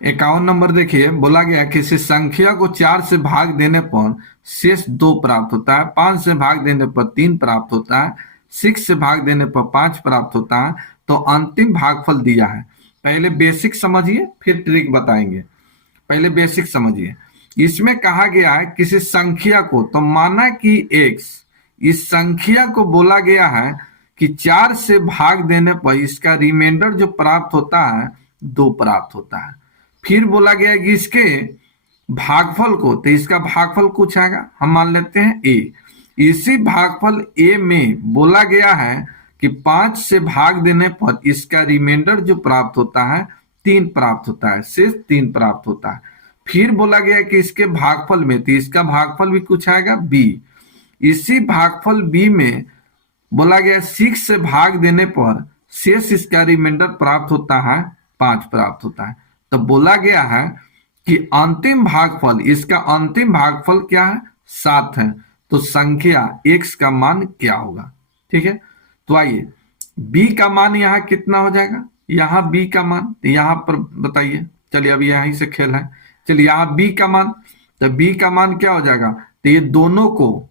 51 number देखिए, बोला गया किसी संख्या को 4 से भाग देने पर शेष 2 प्राप्त होता है, 5 से भाग देने पर 3 प्राप्त होता है, 6 से भाग देने पर 5 प्राप्त होता है, तो अंतिम भागफल दिया है। पहले बेसिक समझिए फिर ट्रिक बताएंगे। पहले बेसिक समझिए। इसमें कहा गया है किसी संख्या को, तो माना कि x, इस संख्या को बोला गया है कि 4 से भाग देने पर इसका रिमाइंडर जो प्राप्त होता है 2 प्राप्त होता है। फिर बोला गया कि इसके भागफल को, तो इसका भागफल कुछ आएगा, हम मान लेते हैं a। इसी भागफल a में बोला गया है कि 5 से भाग देने पर इसका रिमाइंडर जो प्राप्त होता है 3 प्राप्त होता है, शेष 3 प्राप्त होता है। फिर बोला गया कि इसके भागफल में, तो इसका भागफल भी कुछ आएगा b। इसी भागफल b में बोला गया 6 से भाग देने पर शेष इसका रिमाइंडर प्राप्त होता है 5 प्राप्त होता है। तो बोला गया है कि अंतिम भागफल, इसका अंतिम भागफल क्या है, 7 है। तो संख्या x का मान क्या होगा? ठीक है, तो आइए b का मान यहाँ कितना हो जाएगा, यहाँ b का मान, तो यहाँ पर बताइए। चलिए अभी यहीं से खेल है। चलिए यहाँ b का मान, तो b का मान क्या हो जाएगा, तो ये दोनों को,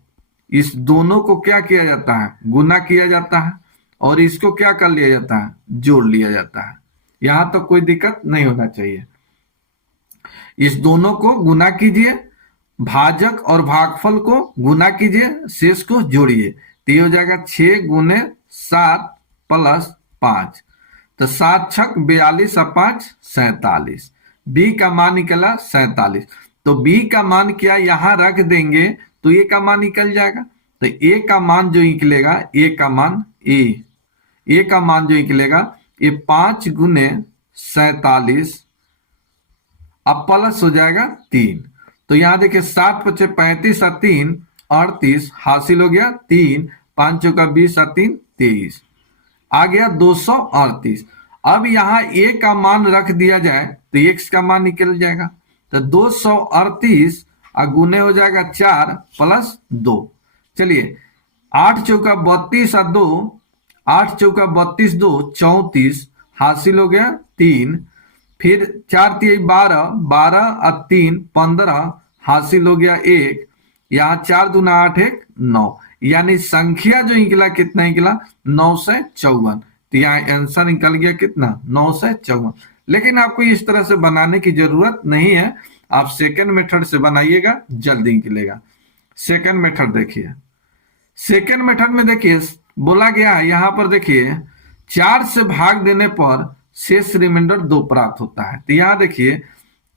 इस दोनों को क्या किया जाता है, गुना किया जाता है, और इसको क्या कर लिया जाता है, जोड़ लिया जाता है। यहां तो कोई दिक्कत नहीं होना चाहिए। इस दोनों को गुना कीजिए, भाजक और भागफल को गुना कीजिए, शेष को जोड़िए, तो ये हो जाएगा 6 गुने 7 प्लस 5, तो 7 छक 42 और 5 47। बी का मान निकला 47। तो बी का मान क्या यहां रख देंगे तो ए का मान निकल जाएगा। तो ए का मान जो निकलेगा, ए का मान ए का मान जो निकलेगा ये 5 गुने 47 अब प्लस हो जाएगा 3। तो यहां देखिए 7 पचे 35 और 3 38 हासिल हो गया 3, 5 चौका 20 और 3 23, आ गया 238। अब यहाँ ए का मान रख दिया जाए तो एक्स का मान निकल जाएगा। तो 238 गुने हो जाएगा 4 प्लस 2। चलिए 8 चौका 32 और 2, 8 चौका 32 2 34 हासिल हो गया 3, फिर 4 3 12, 12 और 3 15 हासिल हो गया 1, यहाँ 4 दूना 8 1 9, यानी संख्या जो निकला कितना निकला 954। तो यहाँ आंसर निकल गया कितना 954। लेकिन आपको इस तरह से बनाने की जरूरत नहीं है, आप सेकंड मेथड से बनाइएगा जल्दी निकलेगा। सेकंड मेथड देखिए, सेकंड मेथड में देखिए बोला गया है यहां पर देखिए 4 से भाग देने पर शेष रिमाइंडर 2 प्राप्त होता है। तो यहां देखिए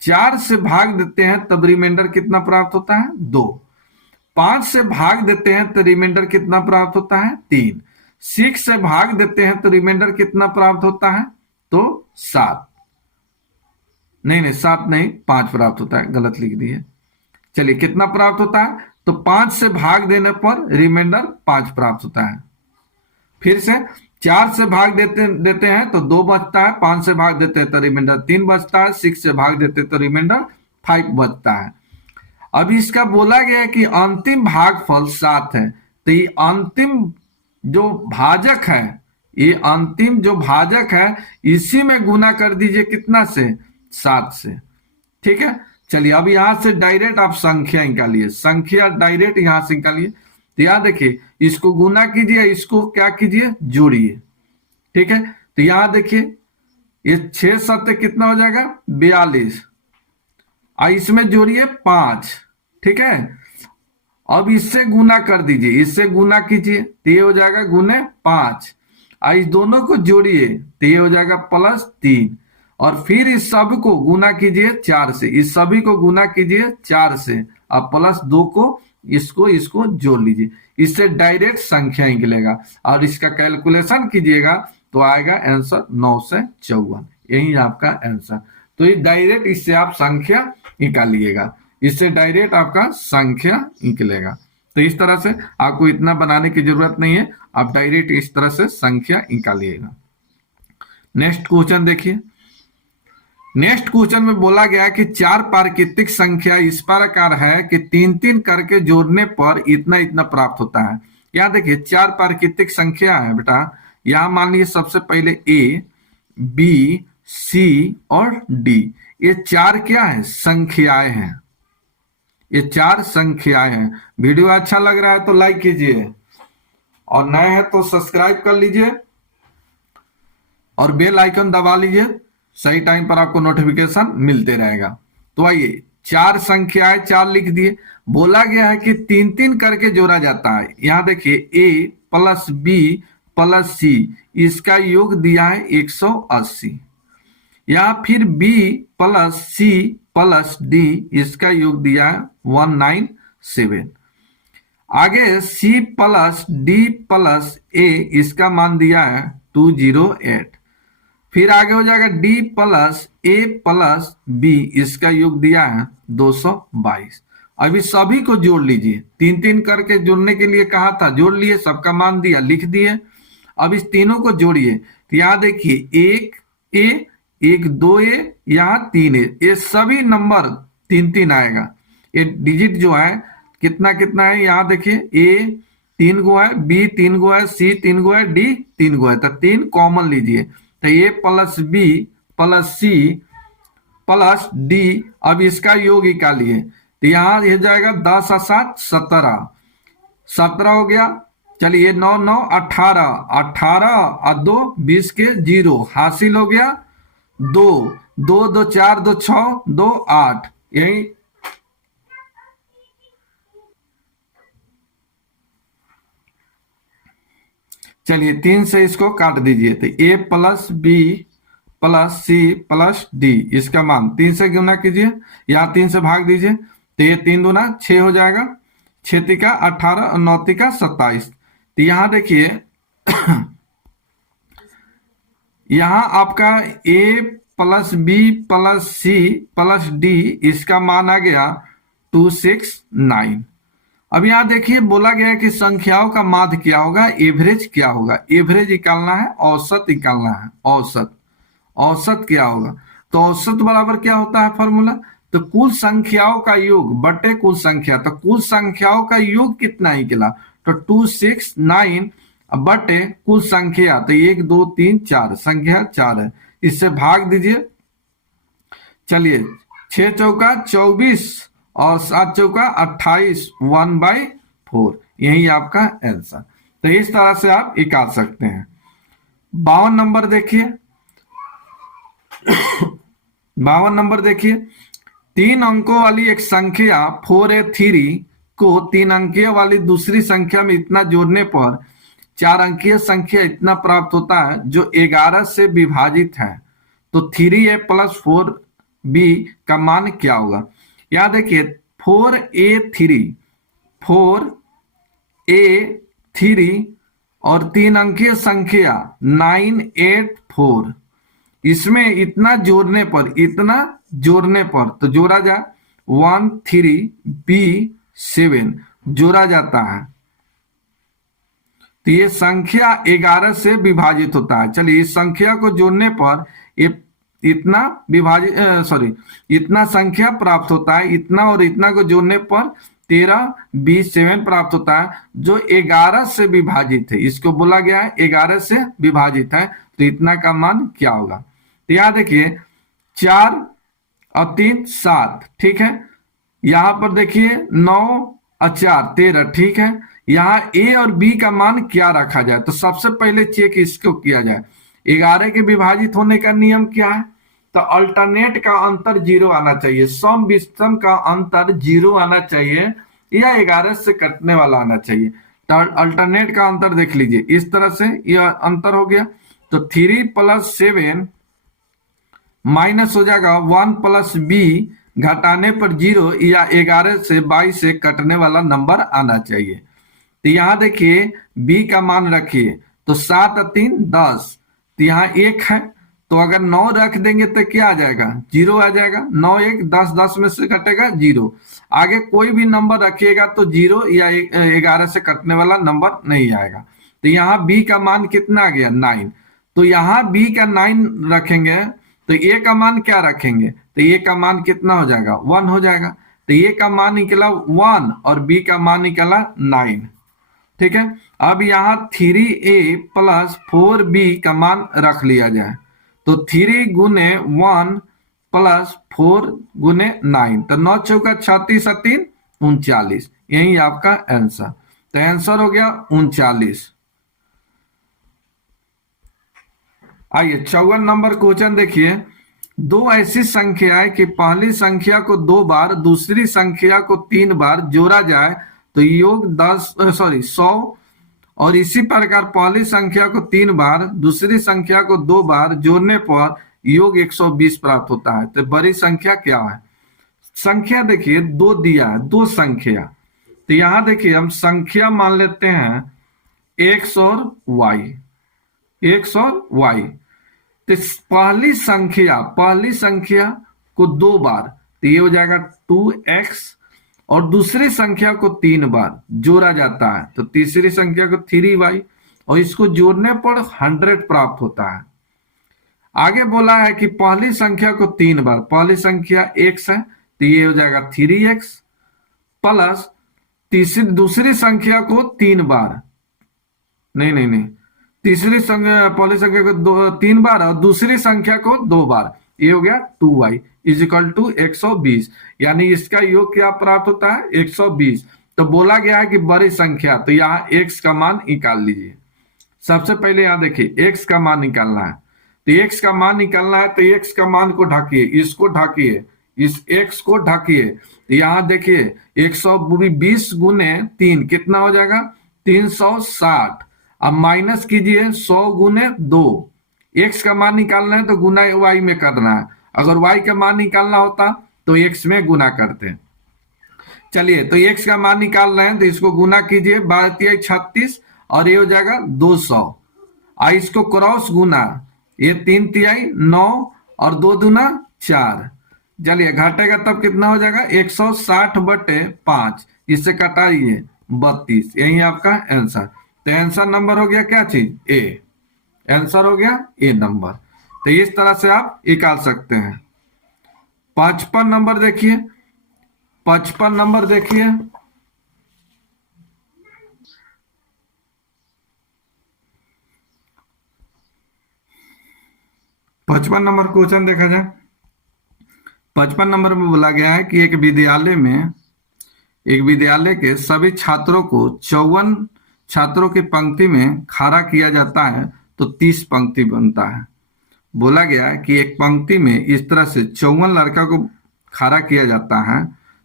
4 से भाग देते हैं तब रिमाइंडर कितना प्राप्त होता है 2, 5 से भाग देते हैं तो रिमाइंडर कितना प्राप्त होता है 3, 6 से भाग देते हैं तो रिमाइंडर कितना प्राप्त होता है तो 7, नहीं 7 नहीं 5 प्राप्त होता है, गलत लिख दिए। चलिए कितना प्राप्त होता है तो 5 से भाग देने पर रिमाइंडर 5 प्राप्त होता है। फिर से 4 से भाग देते हैं तो 2 बचता है, 5 से भाग देते हैं तो रिमाइंडर 3 बचता है, 6 से भाग देते हैं तो रिमाइंडर 5 बचता है। अब इसका बोला गया है कि अंतिम भागफल 7 है। तो ये अंतिम जो भाजक है, ये अंतिम जो भाजक है इसी में गुना कर दीजिए कितना से 7 से। ठीक है, चलिए अब यहां से डायरेक्ट आप संख्या निकालिए, संख्या डायरेक्ट यहां से निकालिए। तो यहां देखिए इसको गुना कीजिए, इसको क्या कीजिए जोड़िए। ठीक है, तो यहां देखिए ये 6 7 कितना हो जाएगा 42, इसमें जोड़िए 5। ठीक है, अब इससे गुना कर दीजिए, इससे गुना कीजिए तो ये हो जाएगा गुने 5, इस दोनों को जोड़िए तो ये हो जाएगा प्लस 3, और फिर इस सब को गुना कीजिए 4 से, इस सभी को गुना कीजिए 4 से, अब प्लस 2 को इसको जोड़ लीजिए, इससे डायरेक्ट संख्या निकलेगा और इसका कैलकुलेशन कीजिएगा तो आएगा आंसर 954। यही आपका आंसर। तो ये डायरेक्ट इससे आप संख्या निकालिएगा, इससे डायरेक्ट आपका संख्या निकलेगा। तो इस तरह से आपको इतना बनाने की जरूरत नहीं है, आप डायरेक्ट इस तरह से संख्या निकालिएगा। नेक्स्ट क्वेश्चन देखिए, नेक्स्ट क्वेश्चन में बोला गया है कि 4 प्राकृतिक संख्या इस प्रकार है कि 3-3 करके जोड़ने पर इतना इतना प्राप्त होता है। यहाँ देखिए 4 प्राकृतिक संख्या है बेटा, यहाँ मान लीजिए सबसे पहले A, B, C और D, ये चार क्या है, संख्याएं हैं, ये चार संख्याएं हैं। वीडियो अच्छा लग रहा है तो लाइक कीजिए, और नए हैं तो सब्सक्राइब कर लीजिए और बेल आइकन दबा लीजिए, सही टाइम पर आपको नोटिफिकेशन मिलते रहेगा। तो आइए, चार संख्याएं चार लिख दिए। बोला गया है कि तीन तीन करके जोड़ा जाता है। यहां देखिए, A plus B plus C, इसका योग दिया है 180, या फिर B plus C plus D, इसका योग दिया है 197। आगे C plus D plus A, इसका मान दिया है 208। फिर आगे हो जाएगा D plus A plus B, इसका योग दिया है 222। अभी सभी को जोड़ लीजिए, तीन तीन करके जोड़ने के लिए कहा था, जोड़ लिए, सबका मान दिया, लिख दिए। अब इस तीनों को जोड़िए, तो यहां देखिए एक ए, एक दो ए, यहाँ तीन ए, ये सभी नंबर तीन तीन आएगा। ये डिजिट जो है कितना कितना है, यहाँ देखिए, ए तीन गो है, बी तीन गो है, सी तीन गो है, डी तीन गो है, तो तीन कॉमन लीजिए, तो A plus B plus C plus D. अब इसका योग निकालिए, तो यहाँ हो जाएगा 10 और 7 17, 17 हो गया। चलिए 9 9 18, 18 और 2 20 के 0 हासिल हो गया। 2 2 2 4 2 6 2 8, यही चलिए 3 से इसको काट दीजिए, तो A plus B plus C plus D, इसका मान 3 से गुना कीजिए, यहाँ 3 से भाग दीजिए, तो ये 3 दूना 6 हो जाएगा, 6 तिका 18 और 9 तिका 27। तो यहाँ देखिए यहाँ आपका A plus B plus C plus D, इसका मान आ गया 269। अब यहाँ देखिए, बोला गया है कि संख्याओं का माध्य क्या होगा, एवरेज क्या होगा। एवरेज निकालना है, औसत निकालना है, औसत। औसत क्या होगा, तो औसत बराबर क्या होता है फॉर्मूला, तो कुल संख्याओं का योग बटे कुल संख्या। तो कुल संख्याओं का योग कितना निकला, तो 269 बटे कुल संख्या, तो 1 2 3 4, संख्या 4 है, इससे भाग दीजिए। चलिए 6 चौका 24 और 7 चौका 28, 1/4, यही आपका आंसर। तो इस तरह से आप निकाल सकते हैं। 52 नंबर देखिए, 52 नंबर देखिए, 3 अंकों वाली एक संख्या 4a3 को 3 अंकीय वाली दूसरी संख्या में इतना जोड़ने पर 4 अंकीय संख्या इतना प्राप्त होता है जो 11 से विभाजित है, तो 3a प्लस 4b का मान क्या होगा। यहां देखिए 4a3 और 3 अंकीय संख्या 984, इसमें इतना जोड़ने पर तो जोड़ा जाए 13b7 जोड़ा जाता है, तो ये संख्या 11 से विभाजित होता है। चलिए इस संख्या को जोड़ने पर ये इतना संख्या प्राप्त होता है, इतना और इतना को जोड़ने पर 13b7 प्राप्त होता है, जो 11 से विभाजित है। इसको बोला गया है 11 से विभाजित है, तो इतना का मान क्या होगा। तो यहाँ देखिए 4 और 3 7, ठीक है। यहाँ पर देखिए 9 और 4 13, ठीक है। यहाँ ए और बी का मान क्या रखा जाए, तो सबसे पहले चेक इसको किया जाए। 11 के विभाजित होने का नियम क्या है, तो अल्टरनेट का अंतर 0 आना चाहिए, सम विषम का अंतर 0 आना चाहिए, या 11 से कटने वाला आना चाहिए। तो अल्टरनेट का अंतर देख लीजिए, इस तरह से यह अंतर हो गया, तो 3 + 7 माइनस हो जाएगा 1 + b, घटाने पर 0, या 11 से 22 से कटने वाला नंबर आना चाहिए। तो यहाँ देखिए b का मान रखिए, तो 7 और 3 10, तो यहाँ 1 है, तो अगर 9 रख देंगे तो क्या आ जाएगा, 0 आ जाएगा। 9 1 10, 10 में से कटेगा 0। आगे कोई भी नंबर रखिएगा तो 0 या 11 से कटने वाला नंबर नहीं आएगा। तो यहाँ b का मान कितना आ गया, 9। तो यहाँ b का 9 रखेंगे, तो a का मान क्या रखेंगे, तो a का मान कितना हो जाएगा, 1 हो जाएगा। तो a का मान निकला 1 और b का मान निकला 9, ठीक है। अब यहाँ 3a + 4b का मान रख लिया जाए, तो 3 × 1 प्लस 4 गुने 9, तो 9 चौका 36 और 3 39, यही आपका आंसर। तो आंसर हो गया 39। आइए 54 नंबर क्वेश्चन देखिए। दो ऐसी संख्याएं कि पहली संख्या को 2 बार दूसरी संख्या को 3 बार जोड़ा जाए तो योग 100, और इसी प्रकार पहली संख्या को 3 बार दूसरी संख्या को 2 बार जोड़ने पर योग 120 प्राप्त होता है। तो बड़ी संख्या क्या है? संख्या देखिए दो दिया है, दो संख्या। तो यहां देखिए हम संख्या मान लेते हैं एक्स और वाई, एक्स और वाई। तो पहली संख्या को 2 बार, तो ये हो जाएगा 2x, और दूसरी संख्या को 3 बार जोड़ा जाता है तो तीसरी संख्या को 3y, और इसको जोड़ने पर 100 प्राप्त होता है। आगे बोला है कि पहली संख्या को 3 बार, पहली संख्या x है तो ये हो जाएगा 3x, प्लस दूसरी संख्या को 3 बार, नहीं, तीसरी संख्या पहली संख्या को 3 बार और दूसरी संख्या को 2 बार, ये हो गया 2y इज इक्वल टू 120, यानी इसका योग क्या प्राप्त होता है? 120। तो बोला गया है कि बड़ी संख्या, तो यहाँ x का मान निकाल लीजिए। सबसे पहले यहाँ देखिए x का मान निकालना है, तो x का मान निकालना है तो x का मान को ढकिए, इसको ढकिए, इस x को ढकिए। यहाँ देखिए 120 गुने 3 कितना हो जाएगा? 360। अब माइनस कीजिए 100 गुने 2, x का मान निकालना है तो गुना y में करना है, अगर y का मान निकालना होता तो x में गुना करते। चलिए तो x का मान निकाल रहे हैं तो इसको गुना कीजिए, 12 36 और ये हो जाएगा 200, और इसको क्रॉस गुना, ये 3 तिहाई 9 और 2 दूना 4, चलिए घटेगा तब कितना हो जाएगा? 160/5, इससे कटाइए 32, यही आपका आंसर। तो आंसर नंबर हो गया क्या चीज? ए। आंसर हो गया ए नंबर। तो इस तरह से आप निकाल सकते हैं। 55 नंबर देखिए, 55 नंबर देखिए। पचपन नंबर क्वेश्चन देखा जाए। 55 नंबर में बोला गया है कि एक विद्यालय के सभी छात्रों को 54 छात्रों की पंक्ति में खड़ा किया जाता है तो 30 पंक्ति बनता है। बोला गया है कि एक पंक्ति में इस तरह से 54 लड़का को खड़ा किया जाता है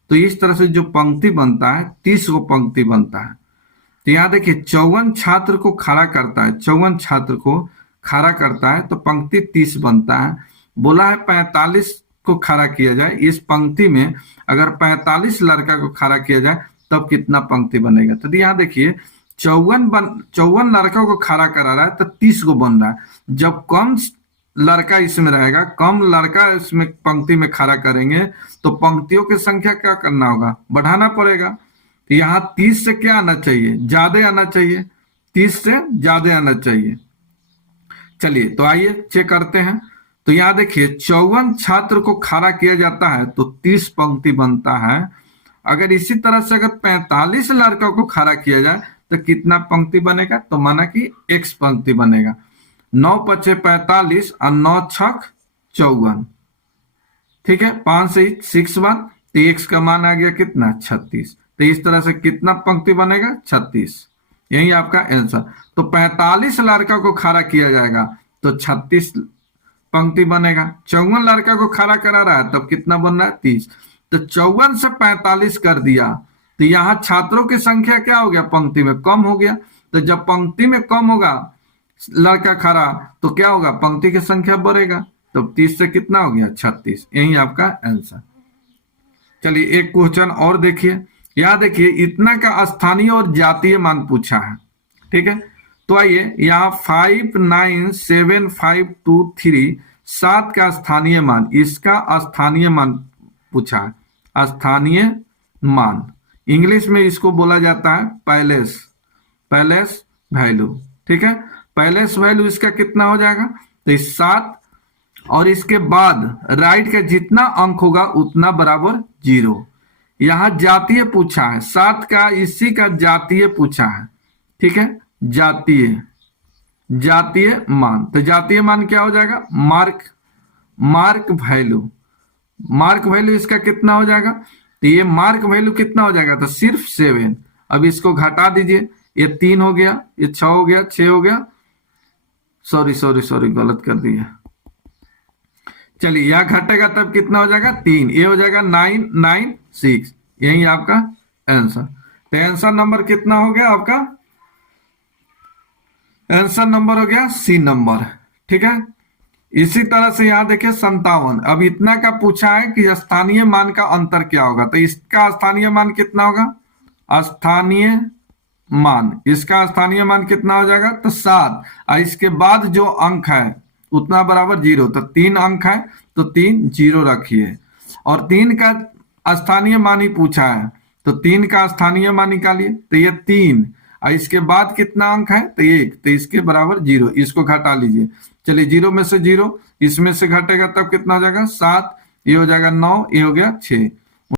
तो इस तरह से जो पंक्ति बनता है 30 को पंक्ति बनता है। तो यहाँ देखिए 54 छात्र को खड़ा करता है, 54 छात्र को खड़ा करता है तो पंक्ति 30 बनता है। बोला है 45 को खड़ा किया जाए, इस पंक्ति में अगर 45 लड़का को खड़ा किया जाए तब कितना पंक्ति बनेगा? तो यहाँ देखिए 54 लड़कों को खड़ा करा रहा है तो 30 को बन रहा है। जब कम लड़का इसमें रहेगा, कम लड़का इसमें पंक्ति में खड़ा करेंगे तो पंक्तियों की संख्या क्या करना होगा? बढ़ाना पड़ेगा। तो यहाँ 30 से क्या आना चाहिए? ज्यादा आना चाहिए, 30 से ज्यादा आना चाहिए। चलिए तो आइए चेक करते हैं। तो यहाँ देखिए 54 छात्र को खड़ा किया जाता है तो 30 पंक्ति बनता है। अगर इसी तरह से अगर 45 लड़कों को खड़ा किया जाए तो कितना पंक्ति बनेगा? तो माना कि x पंक्ति बनेगा। 9 × 5 = 45 और 9 × 6 = 54, ठीक है, 5 से 6 बार, तो x का मान आ गया कितना? 36। तो इस तरह से कितना पंक्ति बनेगा? 36, यही आपका आंसर। तो 45 लड़का को खड़ा किया जाएगा तो 36 पंक्ति बनेगा। 54 लड़का को खड़ा करा रहा है तब कितना बन रहा है? 30। तो 54 से 45 कर दिया तो यहाँ छात्रों की संख्या क्या हो गया? पंक्ति में कम हो गया। तो जब पंक्ति में कम होगा लड़का खड़ा तो क्या होगा? पंक्ति की संख्या बढ़ेगा। तो 30 से कितना हो गया? 36, यही आपका आंसर। चलिए एक क्वेश्चन और देखिए। यहाँ देखिए इतना का स्थानीय और जातीय मान पूछा है, ठीक है। तो आइए यहाँ 5, 9, 7, 5, 2, 3 7 का स्थानीय मान, इसका स्थानीय मान पूछा है। स्थानीय मान इंग्लिश में इसको बोला जाता है पैलेस वैल्यू, ठीक है। पैलेस वैल्यू इसका कितना हो जाएगा? तो इस 7 और इसके बाद राइट का जितना अंक होगा उतना बराबर 0। यहाँ जातीय पूछा है, 7 का इसी का जातीय पूछा है, ठीक है। जातीय मान, तो जातीय मान क्या हो जाएगा? मार्क वैल्यू, मार्क वैल्यू इसका कितना हो जाएगा, तो ये मार्क वैल्यू कितना हो जाएगा, तो सिर्फ 7। अब इसको घटा दीजिए, ये 3 हो गया, ये 6 हो गया, 6 हो गया, सॉरी सॉरी सॉरी गलत कर दिया। चलिए यह घटेगा तब कितना हो जाएगा 3, ये हो जाएगा 996, यही आपका आंसर। तो आंसर नंबर कितना हो गया आपका, आंसर नंबर हो गया सी नंबर। ठीक है, इसी तरह से यहां देखिए 57, अब इतना का पूछा है कि स्थानीय मान का अंतर क्या होगा, तो इसका स्थानीय मान कितना होगा, स्थानीय मान, इसका स्थानीय मान कितना हो जाएगा, तो 7, और इसके बाद जो अंक है उतना बराबर 0, तो 3 अंक है तो 3 0 रखिए, और 3 का स्थानीय मान ही पूछा है, तो 3 का स्थानीय मान निकालिए, तो ये 3, और इसके बाद कितना अंक है, तो 1, तो इसके बराबर 0, इसको घटा लीजिए। चलिए 0 में से 0 इसमें से घटेगा तब कितना हो जाएगा 7, ये हो जाएगा 9, ये हो गया 6।